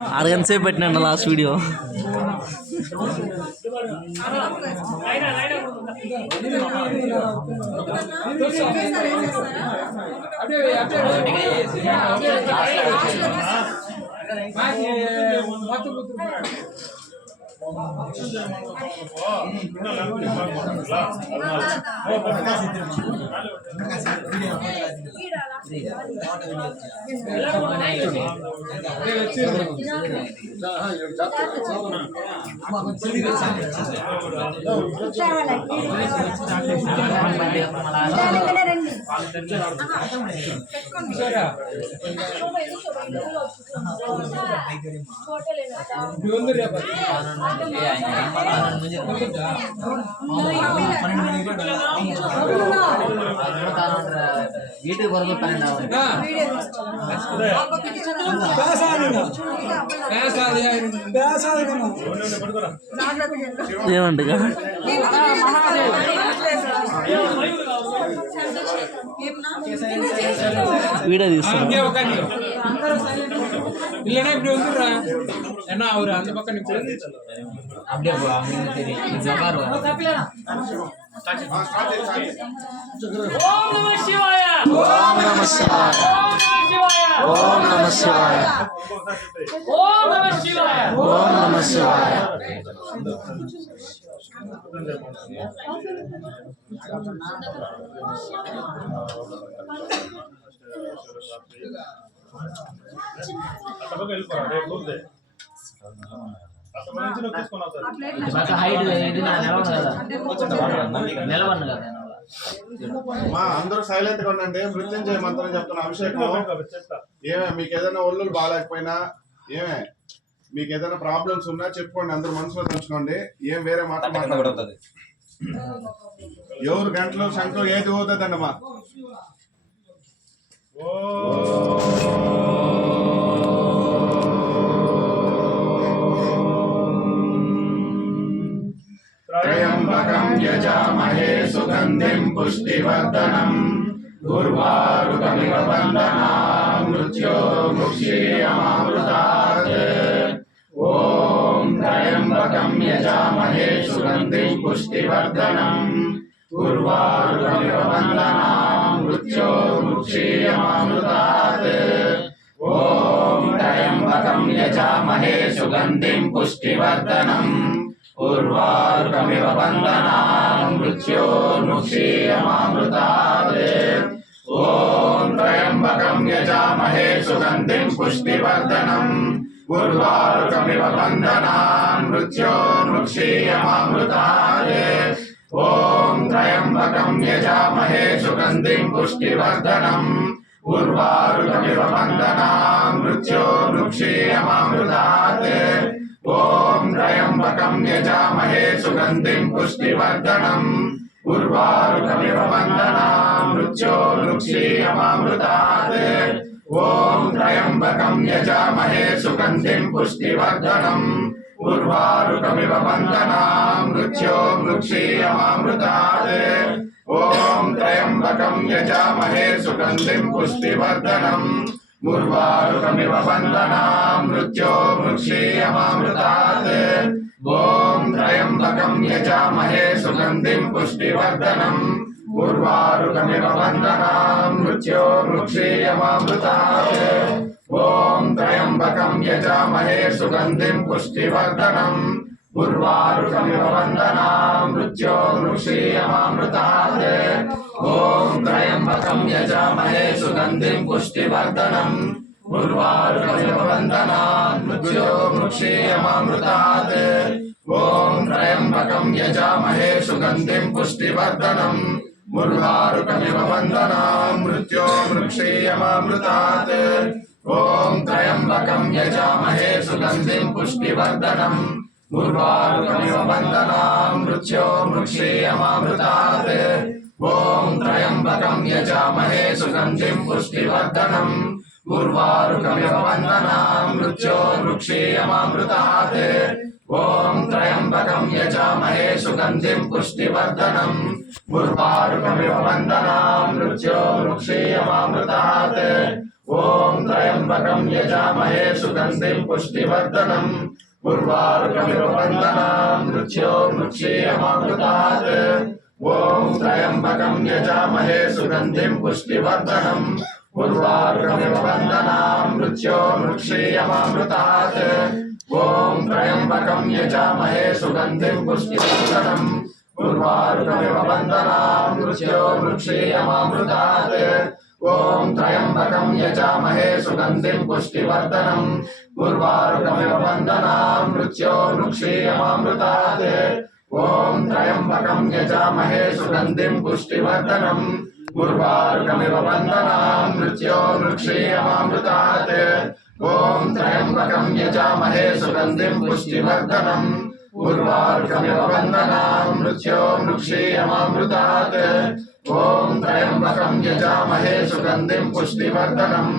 అరగంట సేపు పెట్టినండి లాస్ట్ వీడియో. ఏమంటగా வீடியோ తీస్తున్నా இல்லைன்னா இப்படி வந்துடுறா ஏன்னா அவரு அந்த பக்கம் நிற்கிறது அப்படியே ஓம் நம சிவாய ఓం నమః శివాయ ఓం నమః శివాయ ஓம் நம சிவாய ఓం నమః శివాయ అందరూ సైలెంట్ గా ఉండండి. మృత్యుంజయ మంత్రం చెప్తున్న అభిషేకం. ఏమే మీకు ఏదైనా ఒళ్ళు బాగాలేకపోయినా, ఏమే మీకు ఏదైనా ప్రాబ్లమ్స్ ఉన్నా చెప్పుకోండి. అందరూ మనసులో తెలుసుకోండి. ఏం వేరే మాట మాట్లాడదు. ఎవరు గంటలు శంఖం ఏది అవుతుందండమ్మా. త్రయంబకం యజామహే సుగంధిం పుష్టివర్ధనం ఉర్వారుకమివ బంధనాన్ మృత్యోర్ముక్షీయమామృతాత్. ఓం త్రయంబకం యజామహే సుగంధిం పుష్టివర్ధనం ఉర్వారుకమివ బంధనాన్ మృత్యోర్ముక్షీయమామృతాత్. ఓం త్రయంబకం యజామహే సుగంధిం పుష్టివర్ధనం ఉర్వారుకమివ బంధనాన్ మృత్యోర్ముక్షీయమామృతాత్. ఓం త్రయంబకం యజామహే సుగంధిం పుష్టివర్ధనం ఉర్వారుకమివ బంధనాన్ మృత్యోర్ముక్షీయమామృతాత్. ఓం త్రయంబకం యజామహే సుగంధిం పుష్టివర్ధనం ఉర్వారుకమివ బంధనాన్ మృత్యోర్ముక్షీయమామృతాత్. ఓం త్రయంబకం యజామహే సుగంధిం పుష్టివర్ధనం ఉర్వారుకమివ బంధనాన్ మృత్యోర్ముక్షీయమామృతాత్. ఓం త్రయంబకం యజామహే సుగంధిం పుష్టివర్ధనం ఉర్వారుకమివ బంధనాన్ మృత్యోర్ముక్షీయమామృతాత్. ఓం త్రయంబకం యజామహే సుగంధిం పుష్టివర్ధనం ఉర్వారుకమివ బంధనాన్ మృత్యోర్ముక్షీయమామృతాత్. ఓం త్రయంబకం యజామహే సుగంధిం పుష్టివర్ధనం ఉర్వారుకమివ బంధనాన్ మృత్యోర్ముక్షీయమామృతాత్. ఓం త్రయంబకం యజామహే సుగంధిం పుష్టివర్ధనం ఉర్వారుకమివ బంధనాన్ మృత్యోర్ముక్షీయమామృతాత్. ఓం త్రయంబకం యజామహే సుగంధిం పుష్టివర్ధనం ఉర్వారుకమివ బంధనాన్ మృత్యోర్ముక్షీయమామృతాత్. ఓం త్రయంబకం యజామహే సుగంధిం పుష్టివర్ధనం ఉర్వారుకమివ బంధనాన్ మృత్యోర్ముక్షీయమామృతాత్. ఓం త్రయంబకం యజామహే సుగంధిం పుష్టివర్ధనం ఉర్వారుకమివ బంధనాన్ మృత్యోర్ముక్షీయమామృతాత్. ఓం త్రయంబకం యజామహే సుగంధిం పుష్టివర్ధనం ఉర్వారుకమివ బంధనాన్ మృత్యోర్ముక్షీయమామృతాత్. ఓం త్రయంబకం యజామహే సుగంధిం పుష్టివర్ధనం ఉర్వారుకమివ బంధనాన్ మృత్యోర్ముక్షీయమామృతాత్. ॐ त्र्यम्बकं यजामहे सुगन्धिं पुष्टिवर्धनम् उर्वारुकमिव बन्धनान् मृत्योर्मुक्षीयमामृतात् ॐ त्र्यम्बकं यजामहे सुगन्धिं पुष्टिवर्धनम् उर्वारुकमिव बन्धनान् मृत्योर्मुक्षीयमामृतात् ॐ त्र्यम्बकं यजामहे सुगन्धिं पुष्टिवर्धनम् उर्वारुकमिव बन्धनान् मृत्योर्मुक्षीयमामृतात् ॐ त्र्यम्बकं यजामहे सुगन्धिं पुष्टिवर्धनम् उर्वारुकमिव बन्धनान् मृत्योर्मुक्षीयमामृतात् ॐ त्र्यम्बकं यजामहे सुगन्धिं पुष्टिवर्धनम् उर्वारुकमिव बन्धनान् मृत्योर्मुक्षीयमामृतात् ॐ त्र्यम्बकं यजामहे सुगन्धिं पुष्टिवर्धनम् उर्वारुकमिव बन्धनान् मृत्योर्मुक्षीयमामृतात् ॐ त्र्यम्बकं यजामहे सुगन्धिं पुष्टिवर्धनम्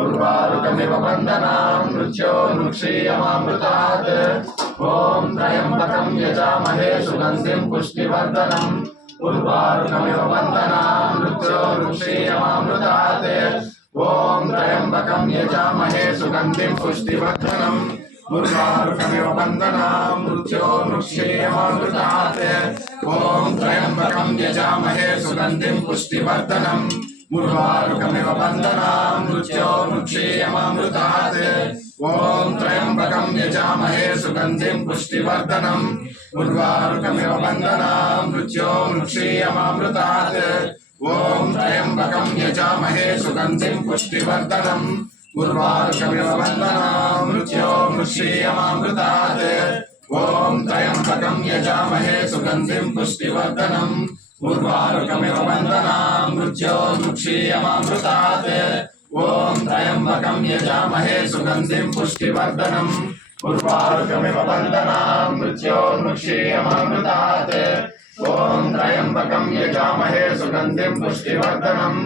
उर्वारुकमिव बन्धनान् मृत्योर्मुक्षीयमामृतात् ॐ त्र्यम्बकं यजामहे सुगन्धिं पुष्टिवर्धनम् उर्वारुकमिव बन्धनान् मृत्योर्मुक्षीयमामृतात् ॐ त्र्यम्बकं यजामहे सुगन्धिं पुष्टिवर्धनम् उर्वारुकमिव बन्धनान् मृत्योर्मुक्षीयमामृतात् ॐ त्र्यम्बकं यजामहे सुगन्धिं पुष्टिवर्धनम् उर्वारुकमिव बन्धनान् मृत्योर्मुक्षीयमामृतात् ॐ त्र्यम्बकं यजामहे सुगन्धिं पुष्टिवर्धनम् उर्वारुकमिव बन्धनान् मृत्योर्मुक्षीयमामृतात् ॐ त्र्यम्बकं यजामहे सुगन्धिं पुष्टिवर्धनम् उर्वारुकमिव बन्धनान् मृत्योर्मुक्षीयमामृतात् ॐ त्र्यम्बकं यजामहे सुगन्धिं पुष्टिवर्धनम् उर्वारुकमिव बन्धनान् मृत्योर्मुक्षीयमामृतात् ॐ त्र्यम्बकं यजामहे सुगन्धिं पुष्टिवर्धनम् उर्वारुकमिव बन्धनान् मृत्योर्मुक्षीयमामृतात् ॐ त्र्यम्बकं यजामहे सुगन्धिं पुष्टिवर्धनम्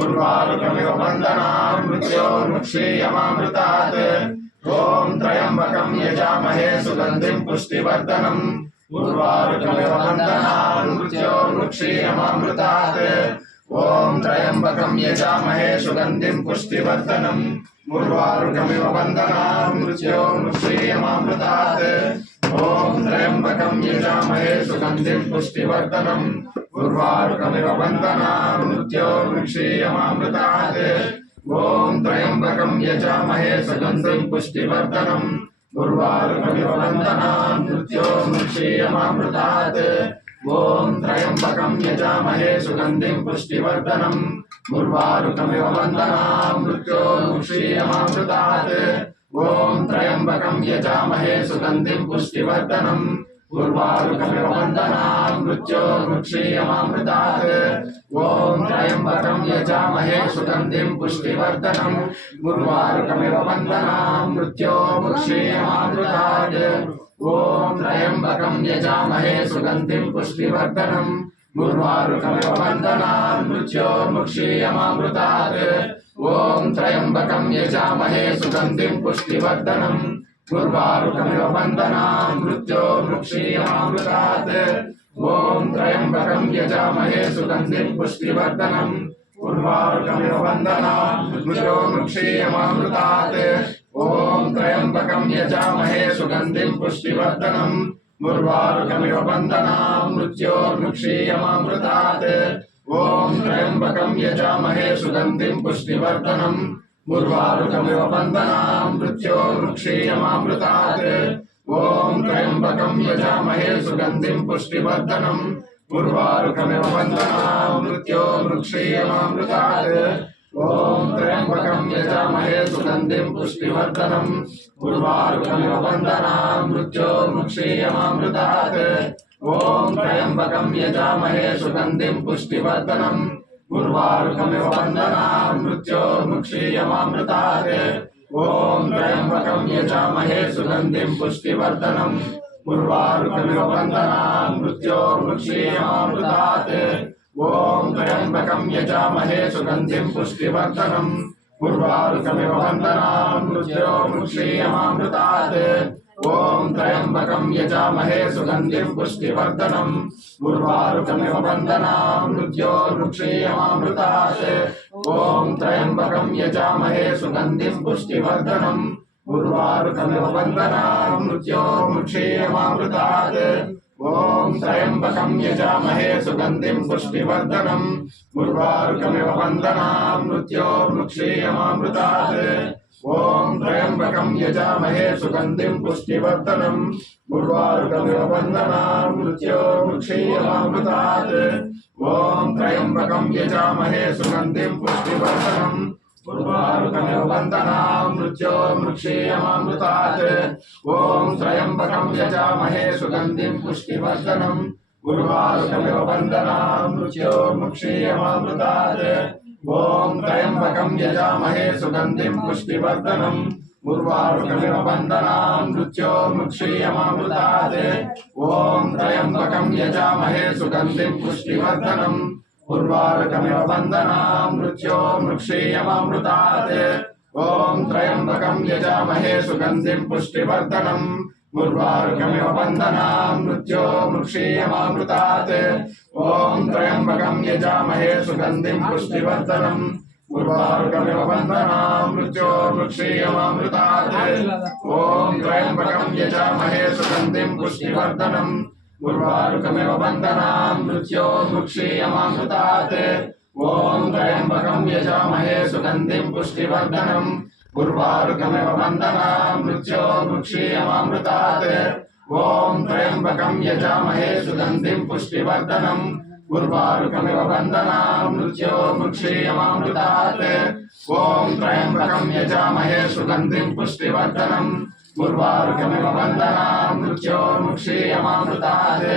उर्वारुकमिव बन्धनान् मृत्योर्मुक्षीयमामृतात् ॐ त्र्यम्बकं यजामहे सुगन्धिं पुष्टिवर्धनम् उर्वारुकमिव बन्धनान् मृत्योर्मुक्षीयमामृतात् ॐ त्र्यम्बकं यजामहे सुगन्धिं पुष्टिवर्धनम् उर्वारुकमिव बन्धनान् मृत्योर्मुक्षीयमामृतात् ॐ त्र्यम्बकं यजामहे सुगन्धिं पुष्टिवर्धनम् उर्वारुकमिव बन्धनान् मृत्योर्मुक्षीयमामृतात् ॐ त्र्यम्बकं यजामहे सुगन्धिं पुष्टिवर्धनम् उर्वारुकमिव बन्धनान् मृत्योर्मुक्षीयमामृतात् ॐ त्र्यम्बकं यजामहे सुगन्धिं पुष्टिवर्धनम् उर्वारुकमिव बन्धनान् मृत्योर्मुक्षीयमामृतात् ॐ त्र्यम्बकं यजामहे सुगन्धिं पुष्टिवर्धनम् उर्वारुकमिव बन्धनान् मृत्योर्मुक्षीयमामृतात् ॐ त्र्यम्बकं यजामहे सुगन्धिं पुष्टिवर्धनम् उर्वारुकमिव बन्धनान् मृत्योर्मुक्षीयमामृतात् ॐ त्र्यम्बकं यजामहे सुगन्धिं पुष्टिवर्धनम् उर्वारुकमिव बन्धनान् मृत्योर्मुक्षीयमामृतात् ॐ त्र्यम्बकं यजामहे सुगन्धिं पुष्टिवर्धनम् उर्वारुकमिव बन्धनान् मृत्योर्मुक्षीयमामृतात् ॐ त्र्यम्बकं यजामहे सुगन्धिं पुष्टिवर्धनम् उर्वारुकमिव बन्धनान् मृत्योर्मुक्षीयमामृतात् ॐ त्र्यम्बकं यजामहे सुगन्धिं पुष्टिवर्धनम् उर्वारुकमिव बन्धनान् मृत्योर्मुक्षीयमामृतात् ॐ त्र्यम्बकं यजामहे सुगन्धिं पुष्टिवर्धनम् उर्वारुकमिव बन्धनान् मृत्योर्मुक्षीयमामृतात् ॐ त्र्यम्बकं यजामहे सुगन्धिं पुष्टिवर्धनम् उर्वारुकमिव बन्धनान् मृत्योर्मुक्षीयमामृतात् ॐ त्र्यम्बकं यजामहे सुगन्धिं पुष्टिवर्धनम् उर्वारुकमिव बन्धनान् मृत्योर्मुक्षीयमामृतात् ॐ त्र्यम्बकं यजामहे सुगन्धिं पुष्टिवर्धनम् उर्वारुकमिव बन्धनान् मृत्योर्मुक्षीयमामृतात् ॐ त्र्यम्बकं यजामहे सुगन्धिं पुष्टिवर्धनम् उर्वारुकमिव बन्धनान् मृत्योर्मुक्षीयमामृतात् ॐ त्र्यम्बकं यजामहे सुगन्धिं पुष्टिवर्धनम् उर्वारुकमिव बन्धनान् मृत्योर्मुक्षीयमामृतात् ॐ त्र्यम्बकं यजामहे सुगन्धिं पुष्टिवर्धनम् उर्वारुकमिव बन्धनान् मृत्योर्मुक्षीयमामृतात् ఓం త్రయంబకం యజామహే సుగంధిం పుష్టివర్ధనం ఉర్వారుకమివ బంధనాన్ మృత్యోర్ముక్షీయమామృతాత్ ఓం త్రయంబకం యజామహే సుగంధిం పుష్టివర్ధనం ఉర్వారుకమివ బంధనాన్ మృత్యోర్ముక్షీయమామృతాత్ ఓం త్రయంబకం యజామహే సుగంధిం పుష్టివర్ధనం ఉర్వారుకమివ బంధనాన్ మృత్యోర్ముక్షీయమామృతాత్ ఓం త్రయంబకం యజామహే సుగంధిం పుష్టివర్ధనం ఉర్వారుకమివ బంధనాన్ మృత్యోర్ముక్షీయమామృతాత్ ఓం త్రయంబకం యజామహే సుగంధిం పుష్టివర్ధనం ఉర్వారుకమివ బంధనాన్ మృత్యోర్ముక్షీయమామృతాత్ ఓం త్రయంబకం యజామహే సుగంధిం పుష్టివర్ధనం ఉర్వారుకమివ బంధనాన్ మృత్యోర్ముక్షీయమామృతాత్ ఓం త్రయంబకం యజామహే సుగంధిం పుష్టివర్ధనం ఉర్వారుకమివ బంధనాన్ మృత్యోర్ముక్షీయమామృతాత్ ఓం త్రయంబకం యజామహే సుగంధిం పుష్టివర్ధనం ఉర్వారుకమివ బంధనాన్ మృత్యోర్ముక్షీయమామృతాత్ ఓం త్రయంబకం యజామహే సుగంధిం పుష్టివర్ధనం ఉర్వారుకమివ బంధనాన్ మృత్యోర్ముక్షీయమామృతాత్ ఓం త్రయంబకం యజామహే సుగంధిం పుష్టివర్ధనం ఉర్వారుకమివ బంధనాన్ మృత్యోర్ముక్షీయమామృతాత్ ఓం త్రయంబకం యజామహే సుగంధిం పుష్టివర్ధనం ఉర్వారుకమివ బంధనాన్ మృత్యోర్ముక్షీయమామృతాత్ ఓం త్రయంబకం యజామహే సుగంధిం పుష్టివర్ధనం ఉర్వారుకమివ బంధనాన్ మృత్యోర్ముక్షీయమామృతాత్ ఓం త్రయంబకం యజామహే సుగంధిం పుష్టివర్ధనం ఉర్వారుకమివ బంధనాన్ మృత్యోర్ముక్షీయమామృతాత్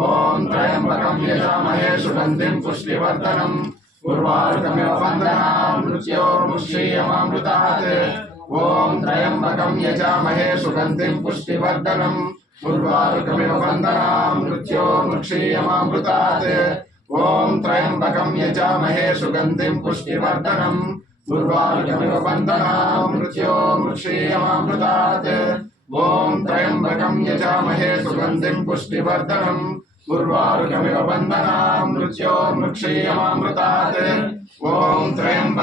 ఓం త్రయంబకం యజామహే సుగంధిం పుష్టివర్ధనం ఉర్వారుకమివ బంధనాన్ మృత్యోర్ముక్షీయమామృతాత్ ఓం త్రయంబకం యజామహే సుగంధిం పుష్టివర్ధనం ఉర్వారుకమివ బంధనాన్ మృత్యోర్ముక్షీయమామృతాత్ ఓం త్రయంబకం యజామహే సుగంధిం పుష్టివర్ధనం ఉర్వారుకమివ బంధనాన్ మృత్యోర్ముక్షీయమామృతాత్ ఓం త్రయంబకం యజామహే సుగంధిం పుష్టివర్ధనం ఉర్వారుకమివ బంధనాన్ మృత్యోర్ముక్షీయమామృతాత్ ఓం త్రయంబకం